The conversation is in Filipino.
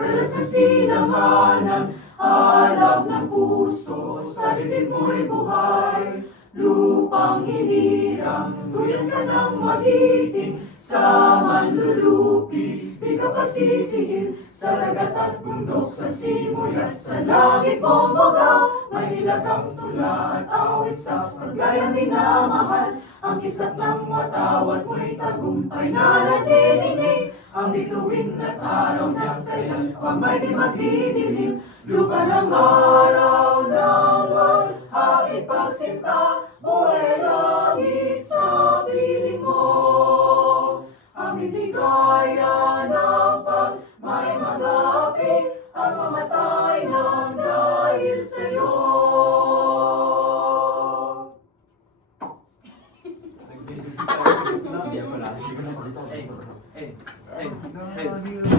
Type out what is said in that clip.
Welas na silanganan, alam ng puso, sa dibdib mo'y buhay. Lupang hinirang, tuyan ka ng magiting, sa manlulupi, di ka pasisihin, sa lagat at bundok, sa simulat, sa langit bugaw, may nilagang tula at awit sa paggayang minamahal, ang kislap ng watawat mo'y tagumpay na nagdidinig, ang bituin na araw na kailan pa may di magdidilim. Lupa ng araw ng wanghain pagsinta, buhay langit sa piling mo. Aming ligaya ng pagmay magapi, ang mamatay ng dahil sa'yo. Hey. Hey, hey.